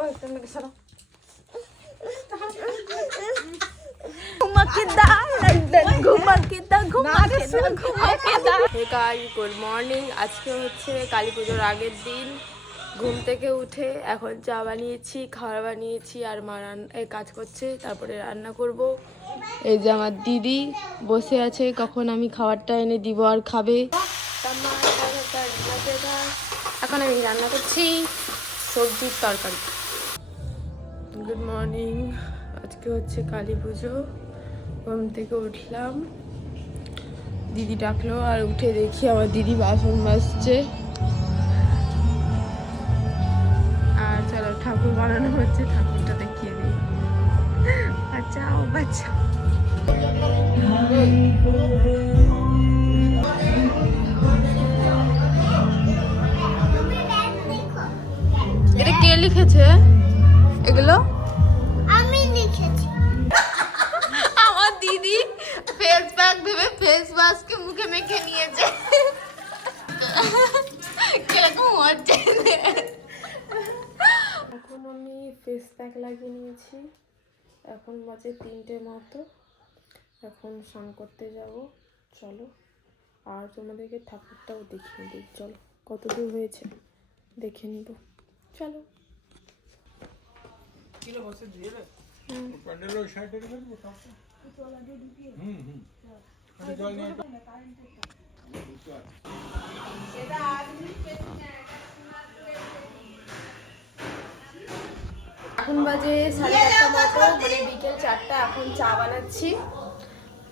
ওই তুমি কি সরো গুড মর্নিং। আজকে হচ্ছে কালী পুজোর আগের দিন। ঘুম থেকে উঠে এখন চা বানিয়েছি, খাবার বানিয়েছি, আর মা কাজ করছে, তারপরে রান্না করব। এই যে আমার দিদি বসে আছে, কখন আমি খাবারটা এনে দিব আর খাবে। এখন আমি রান্না করছি সবজির তরকারি। Good morning. আজকে হচ্ছে কালী পুজো। ঘুম থেকে উঠলাম, দিদি ডাকলো আর উঠে দেখি আমার দিদি বাসন মাজছে। আর চলো ঠাকুর বানানো হচ্ছে, ঠাকুরটা দেখিয়ে দিই। বাঁচাও বাঁচাও। এটা কে লিখেছে এগুলো? আমি লিখেছি। আমার দিদি ফেস প্যাক ভেবে ফেস মাস্ককে মুখে মেখে নিয়েছে। কিরকম হচ্ছে। এখন আমি ফেস প্যাক লাগিয়ে নিয়েছি। এখন বাজে 3টে মতো। এখন স্নান করতে যাব, চলো। আর তোমাদেরকে ঠাকুরটাও দেখিয়ে দিই, চলো কত দূর হয়েছে দেখে নিব, চলো। এখন বাজে 4:30 মতো, মানে বিকেল 4টা। এখন চা বানাচ্ছি।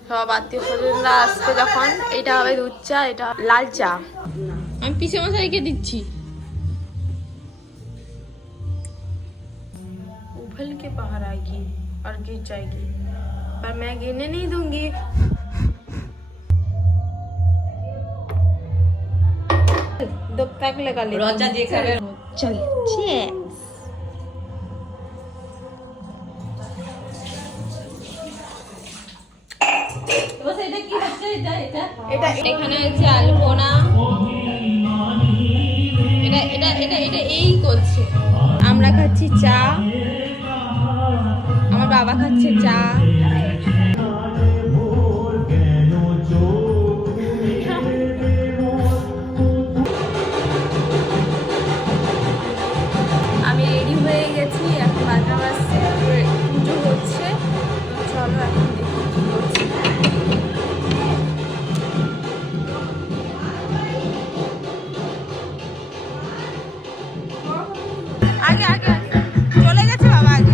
সব আত্মীয় স্বজনরা আসছে যখন। এটা হবে দুধ চা, এটা লাল চা। আমি পিছে মশাইকে দিচ্ছি। उफल के बाहर आएगी और गिर जाएगी, पर मैं गिरने नहीं दूंगी। दो पैक लगा ले। रोजा देखा है। चल चीयर्स। বস এটা কি হচ্ছে? এটা এখানে হচ্ছে আলু ভোনা। এটা এটা এটা এটা এই করছে। আমরা খাচ্ছি চা, আমার বাবা খাচ্ছে চা। আমি রেডি হয়ে গেছি, এখন বাজনা বাজছে, পুজো হচ্ছে। চলো এখন দেখি কি করছি। আগে আগে চলে গেছে বাবা আগে।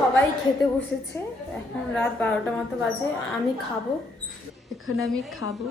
সবাই খেতে বসেছে। এখন রাত 12টা মতো বাজে। আমি খাবো, এখন আমি খাবো।